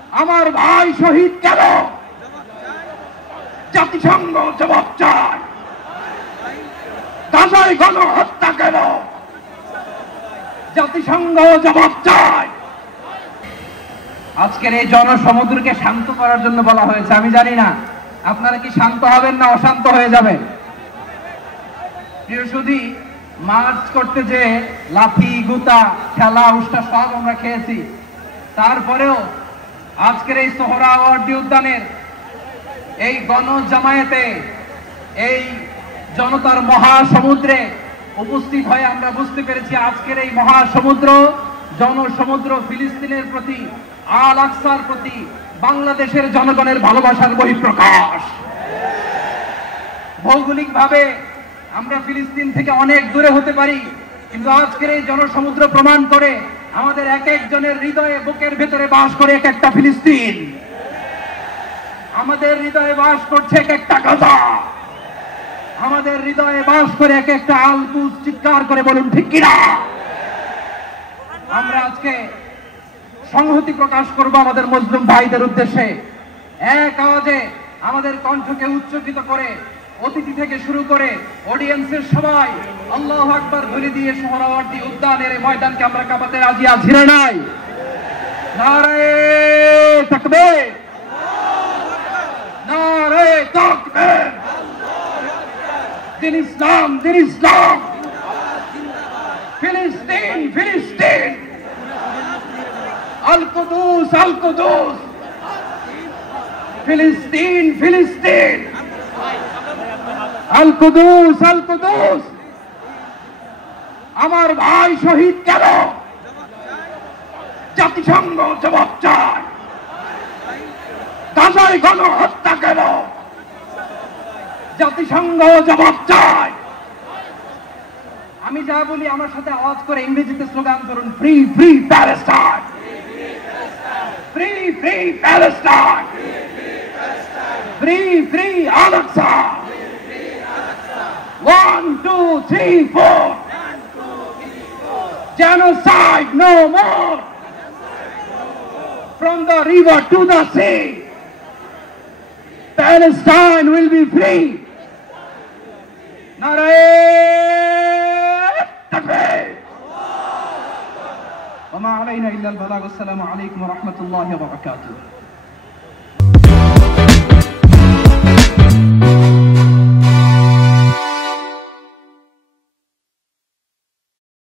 আমার ভাই শহীদ কেন? জাতিসংঘ জবাব চায়। গাজায় গণহত্যা কেন? জাতিসংঘ জবাব চায়। আজকের এই জনসমুদ্রকে শান্ত করার জন্য বলা হয়েছে। আমি জানি না আপনারা কি শান্ত হবেন না অশান্ত হয়ে যাবেন। প্রিয়সুধী, মার্চ করতে যে লাঠি গুতা খেলা উষ্টা সব আমরা খেয়েছি, তারপরেও আজকের এই সোহরাওয়ার্দী উদ্যানের এই গণজামায়াতে এই জনতার মহাসমুদ্রে উপস্থিত হয়ে আমরা বুঝতে পেরেছি আজকের এই মহাসমুদ্র জনসমুদ্র ফিলিস্তিনের প্রতি, আল আকসার প্রতি বাংলাদেশের জনগণের ভালোবাসার বহিঃপ্রকাশ। ভৌগোলিকভাবে আমরা ফিলিস্তিন থেকে অনেক দূরে হতে পারি, কিন্তু আজকের এই জনসমুদ্র প্রমাণ করে আমাদের এক একজনের হৃদয়ে বুকের ভেতরে বাস করে এক একটা ফিলিস্তিন। আমাদের হৃদয়ে বাস করছে এক একটা গাজা। আমাদের হৃদয়ে বাস করে এক একটা আল-কুদস। চিৎকার করে বলুন ঠিক কিনা? আমরা আজকে সংহতি প্রকাশ করব আমাদের মুসলিম ভাইদের উদ্দেশ্যে। এক আওয়াজে আমাদের কণ্ঠকে উচ্চকিত করে অতিথি থেকে শুরু করে অডিয়েন্সের সবাই আল্লাহু আকবার ধ্বনি দিয়ে সোহরাওয়ার্দী উদ্যানের এই ময়দানকে আমরা কাঁপাতে রাজি আছি না নাই? নারে তাকবীর, নারে তাকবীর। দিন ইসলাম, দিন ইসলাম। ফিলিস্তিন, ফিলিস্তিন। আল কুদুস, আল কুদুস। ফিলিস্তিন, ফিলিস্তিন। আল কুদুস, আল কুদুস। আমার ভাই শহীদ কেন? জাতিসংঘ জবাব চায়। গাজায় গণহত্যা কেন? জাতিসংঘ জবাব চায়। আমি যা বলি আমার সাথে আওয়াজ করে ইংরেজিতে স্লোগান করুন, free free Palestine, free free Palestine, free free Al Aqsa. 1 2 3 4 Genocide no more. From the river to the sea, Palestine will be free. Nare takbir. Wa ma alayna illa al-balagh. Assalamu alaykum wa rahmatullahi wa barakatuh.